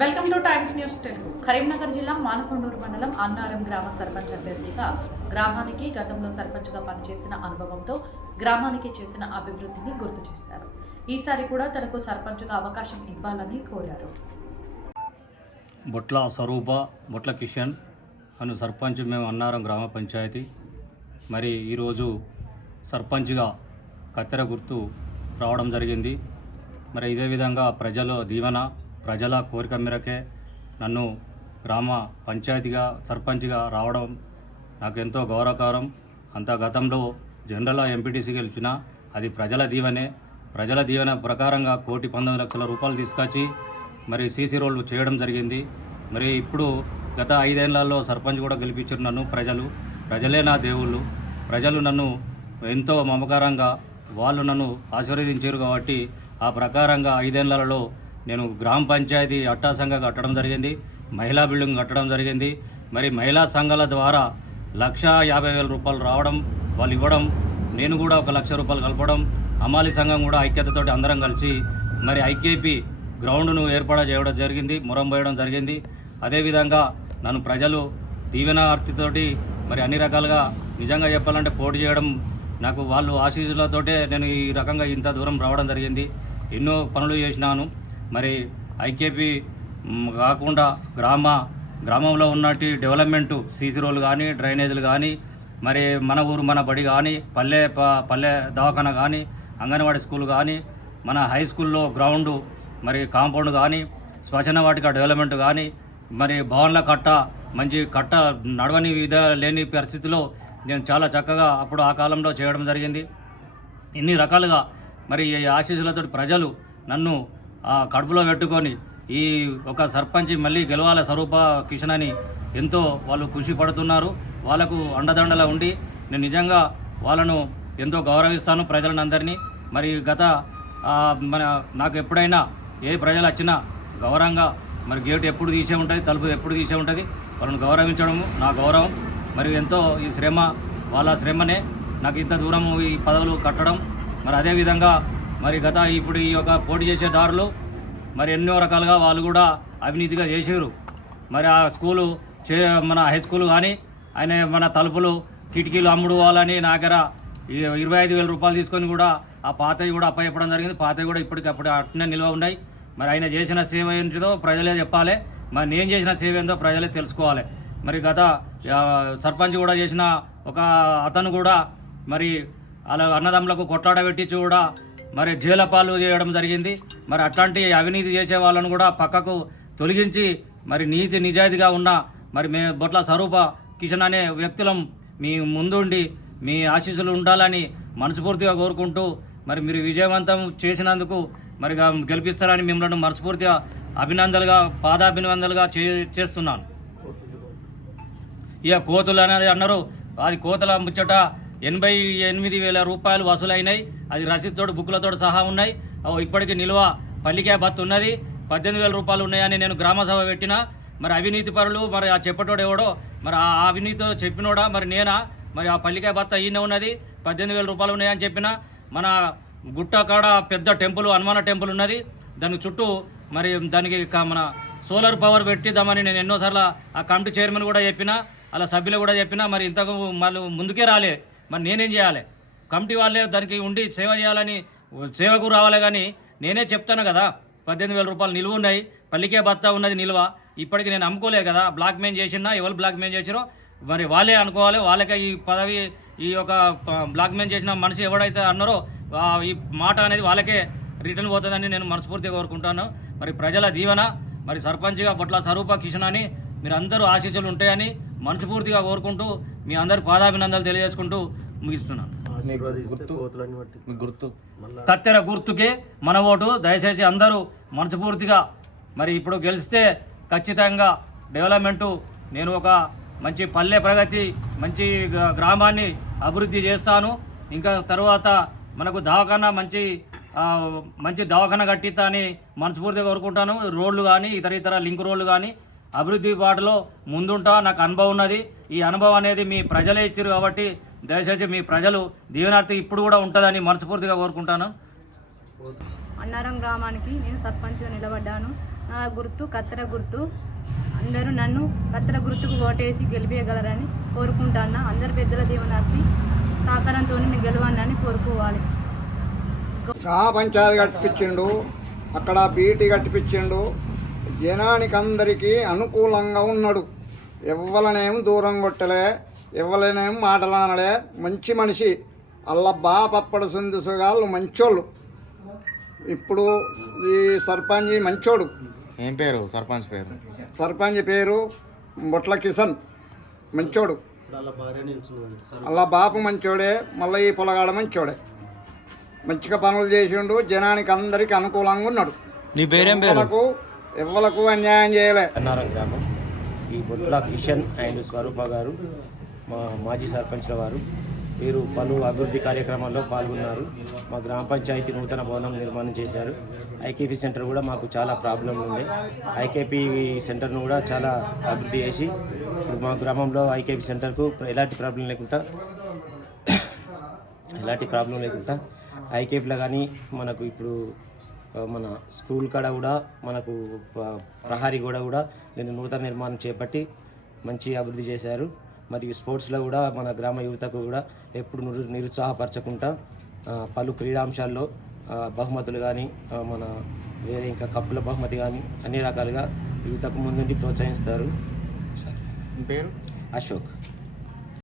Welcome two times news Telugu. Karimnagar జిల్లా మానకొండూరు మండలం అన్నారం గ్రామ సర్పంచ్ అభ్యర్థిగా గ్రామానికి గతంలో సర్పంచ్గా పనిచేసిన అనుభవంతో గ్రామానికి చేసిన అభివృద్ధిని గుర్తు చేశారు. ఈసారి కూడా తనకు సర్పంచ్గా అవకాశం ఇవ్వాలని కోరారు. బొట్ల స్వరూప, బొట్ల కిషన్ అను సర్పంచ్ మేము అన్నారం గ్రామ పంచాయతీ. మరి ఈరోజు సర్పంచ్గా కత్తెర గుర్తు రావడం జరిగింది. మరి ఇదే విధంగా ప్రజల దీవెన, ప్రజల కోరిక మేరకే నన్ను గ్రామ పంచాయతీగా సర్పంచ్గా రావడం నాకు ఎంతో గౌరవకరం. అంత గతంలో జనరల్ ఎంపీటీసీ గెలిచిన అది ప్రజల దీవెనే. ప్రజల దీవెన ప్రకారంగా 1,19,00,000 రూపాయలు తీసుకొచ్చి మరి సీసీ రోడ్లు చేయడం జరిగింది. మరి ఇప్పుడు గత 5 ఏళ్లలో సర్పంచ్ కూడా గెలిపించారు నన్ను. ప్రజలే నా దేవుళ్ళు. ప్రజలు నన్ను ఎంతో మమకారంగా వాళ్ళు నన్ను ఆశీర్వదించారు. కాబట్టి ఆ ప్రకారంగా 5 ఏళ్లలో నేను గ్రామ పంచాయతీ అట్టాసంగా కట్టడం జరిగింది, మహిళా బిల్డింగ్ కట్టడం జరిగింది. మరి మహిళా సంఘాల ద్వారా 1,50,000 రూపాయలు రావడం, వాళ్ళు ఇవ్వడం, నేను కూడా 1,00,000 రూపాయలు కలపడం, అమాలి సంఘం కూడా ఐక్యతతోటి అందరం కలిసి మరి ఐకేపీ గ్రౌండ్ను ఏర్పాటు చేయడం జరిగింది, మొరం పోయడం జరిగింది. అదేవిధంగా నన్ను ప్రజలు దీవెనార్తితోటి మరి అన్ని రకాలుగా నిజంగా చెప్పాలంటే పోటీ చేయడం, నాకు వాళ్ళు ఆశీస్సులతోటే నేను ఈ రకంగా ఇంత దూరం రావడం జరిగింది. ఎన్నో పనులు చేసినాను. మరి ఐకేపీ కాకుండా గ్రామంలో ఉన్నట్టు డెవలప్మెంట్, సీసీ రోడ్లు కానీ, డ్రైనేజీలు కానీ, మరి మన ఊరు మన బడి కానీ, పల్లె దవాఖాన కానీ, అంగన్వాడీ స్కూల్ కానీ, మన హై స్కూల్లో గ్రౌండు, మరి కాంపౌండ్ కానీ, శ్మశాన వాటిక డెవలప్మెంట్ కానీ, మరి భవన్ల మంచి కట్ట నడవని లేని పరిస్థితిలో నేను చాలా చక్కగా అప్పుడు ఆ కాలంలో చేయడం జరిగింది. ఇన్ని రకాలుగా మరి ఈ ఆశీస్సులతో ప్రజలు నన్ను కడుపులో పెట్టుకొని ఈ ఒక సర్పంచ్ మళ్ళీ గెలవాల స్వరూప కిషన్ అని ఎంతో వాళ్ళు కృషి పడుతున్నారు. వాళ్ళకు అండదండలా ఉండి నేను నిజంగా వాళ్ళను ఎంతో గౌరవిస్తాను, ప్రజలను అందరినీ. మరి నాకు ఎప్పుడైనా ఏ ప్రజలు వచ్చినా గౌరవంగా మరి గేటు ఎప్పుడు తీసే ఉంటుంది, తలుపు ఎప్పుడు తీసే ఉంటుంది. వాళ్ళని గౌరవించడము నా గౌరవం. మరి ఎంతో ఈ శ్రమ, వాళ్ళ శ్రమనే నాకు ఇంత దూరం ఈ పదవులు కట్టడం. మరి అదేవిధంగా మరి ఇప్పుడు ఈ యొక్క పోటీ చేసే దారులు మరి ఎన్నో రకాలుగా వాళ్ళు కూడా అవినీతిగా చేసారు. మరి ఆ స్కూలు మన హై స్కూల్ కానీ ఆయన మన తలుపులు కిటికీలు అమ్ముడు వాళ్ళని నా దగ్గర 25,000 రూపాయలు తీసుకొని కూడా ఆ పాతవి కూడా అప్పచెప్పడం జరిగింది. పాతవి కూడా ఇప్పటికప్పుడు అట్నే నిల్వ ఉన్నాయి. మరి ఆయన చేసిన సేవ ఏంటిదో ప్రజలే చెప్పాలి, మరి నేను చేసిన సేవ ఏందో ప్రజలే తెలుసుకోవాలి. మరి సర్పంచ్ కూడా చేసిన ఒక అతను కూడా మరి అలా అన్నదమ్ములకు కొట్లాడ పెట్టించి కూడా మరి జైల పాలు చేయడం జరిగింది. మరి అట్లాంటి అవినీతి చేసే వాళ్ళను కూడా పక్కకు తొలగించి మరి నీతి నిజాయితీగా ఉన్న మరి బొట్ల స్వరూప కిషన్ అనే వ్యక్తులం మీ ముందుండి మీ ఆశీస్సులు ఉండాలని మనస్ఫూర్తిగా కోరుకుంటూ మరి మీరు విజయవంతం చేసినందుకు మరి గెలిపిస్తారని మిమ్మల్ని మనస్ఫూర్తిగా పాదాభినందనలుగా చేస్తున్నాను. ఇక కోతులు అనేది అన్నారు, అది కోతుల ముచ్చట 88,000 రూపాయలు వసూలైనాయి. అది రసీదుతోడు బుక్కులతో సహా ఉన్నాయి. ఇప్పటికీ నిల్వ పల్లికాయ బత్తు ఉన్నది, 18,000 రూపాయలు ఉన్నాయని నేను గ్రామసభ పెట్టినా. మరి అవినీతి పరులు మరి ఆ చెప్పటోడు ఎవడో, మరి ఆ అవినీతితో చెప్పినోడా మరి నేనా? మరి ఆ పల్లికాయ బత్త ఈయన ఉన్నది, 18,000 రూపాయలు ఉన్నాయని చెప్పిన. మన గుట్ట కాడ పెద్ద టెంపుల్, హనుమాన టెంపుల్ ఉన్నది. దాని చుట్టూ మరి దానికి మన సోలార్ పవర్ పెట్టిద్దామని నేను ఎన్నోసార్లు ఆ కమిటీ చైర్మన్ కూడా చెప్పిన, అలా సభ్యులు కూడా చెప్పిన. మరి ఇంతకు మళ్ళీ ముందుకే రాలే. మరి నేనేం చేయాలి? కమిటీ వాళ్ళే దానికి ఉండి సేవ చేయాలని సేవకు రావాలి. కానీ నేనే చెప్తాను కదా, 18,000 రూపాయలు నిల్వ ఉన్నాయి, పల్లికే బత్తా ఉన్నది నిల్వ. ఇప్పటికి నేను అమ్ముకోలే కదా. బ్లాక్ మెయిల్ చేసినా ఎవరు బ్లాక్ మెయిల్ చేసారో మరి వాళ్ళే అనుకోవాలి. వాళ్ళకే ఈ పదవి, ఈ యొక్క బ్లాక్ మెయిల్ చేసిన మనిషి ఎవడైతే అన్నారో ఈ మాట అనేది వాళ్ళకే రిటర్న్ పోతుందని నేను మనస్ఫూర్తిగా కోరుకుంటాను. మరి ప్రజల దీవెన, మరి సర్పంచ్గా బొట్ల స్వరూప కిషన్ అని మీరు అందరూ ఆశీస్సులు ఉంటాయని మనస్ఫూర్తిగా కోరుకుంటూ మీ అందరి పాదాభినందనలు తెలియజేసుకుంటూ ముగిస్తున్నాను. కత్తెర గుర్తుకే మన ఓటు. దయచేసి అందరూ మనస్ఫూర్తిగా మరి ఇప్పుడు గెలిస్తే ఖచ్చితంగా డెవలప్మెంటు, నేను ఒక మంచి పల్లె ప్రగతి, మంచి గ్రామాన్ని అభివృద్ధి చేస్తాను. ఇంకా తర్వాత మనకు దవాఖానా మంచి దవాఖానా కట్టిస్తా అని మనస్ఫూర్తిగా కోరుకుంటాను. రోడ్లు కానీ ఇతర లింక్ రోడ్లు కానీ అభివృద్ధి బాటలో ముందుంటా. నాకు అనుభవం ఉన్నది. ఈ అనుభవం అనేది మీ ప్రజలే ఇచ్చారు. కాబట్టి దయచేసి మీ ప్రజలు దీవెనార్థి ఇప్పుడు కూడా ఉంటుందని మనస్ఫూర్తిగా కోరుకుంటాను. అన్నారం గ్రామానికి నేను సర్పంచ్గా నిలబడ్డాను. నా గుర్తు కత్తెర గుర్తు. అందరూ నన్ను కత్తెర గుర్తుకు ఓటేసి గెలిపేయగలరని కోరుకుంటాను. అందరి పెద్దల దీవెనార్థి సహకారంతో నేను గెలవాలని కోరుకోవాలి. గ్రామ పంచాయతీ కట్టిపించిండు, అక్కడ బీటీ కట్టిపించిండు. జనానికి అందరికీ అనుకూలంగా ఉన్నాడు. ఎవ్వలనేమో దూరం కొట్టలే, ఎవ్వలనేమో మాటలు అనలే. మంచి మనిషి. అల్ల బాపప్పడు సుందుసుగాళ్ళు మంచోళ్ళు. ఇప్పుడు ఈ సర్పంచ్ మంచోడు. ఏం పేరు సర్పంచ్ పేరు? సర్పంచ్ పేరు బొట్ల కిషన్. మంచోడు. అలా బాపు మంచోడే, మళ్ళీ ఈ పొలగాడ మంచోడే. మంచిగా పనులు చేసిండు. జనానికి అందరికి అనుకూలంగా ఉన్నాడు. నీ పేరేం పేరు? ఎవ్వలకు అన్యాయం చేయలే. అన్నారం గ్రామం ఈ బొట్ల కిషన్ అండ్ స్వరూప గారు మా మాజీ సర్పంచ్ల వారు. వీరు పలు అభివృద్ధి కార్యక్రమాల్లో పాల్గొన్నారు. మా గ్రామ పంచాయతీ నూతన భవనం నిర్మాణం చేశారు. ఐకేపీ సెంటర్ కూడా మాకు చాలా ప్రాబ్లం ఉండే. ఐకేపీ సెంటర్ను కూడా చాలా అభివృద్ధి చేసి ఇప్పుడు మా గ్రామంలో ఐకేపీ సెంటర్కు ఎలాంటి ప్రాబ్లం లేకుండా ఐకేపీలో కానీ మనకు ఇప్పుడు మన స్కూల్ కాడ కూడా మనకు ప్రహారీ గోడ కూడా నేను నూతన నిర్మాణం చేపట్టి మంచి అభివృద్ధి చేశారు. మరియు స్పోర్ట్స్లో కూడా మన గ్రామ యువతకు కూడా ఎప్పుడు నిరుత్సాహపరచకుండా పలు క్రీడాంశాల్లో బహుమతులు కానీ మన వేరే ఇంకా కప్పుల బహుమతి కానీ అన్ని రకాలుగా యువతకు ముందుండి ప్రోత్సహిస్తారు. పేరు అశోక్.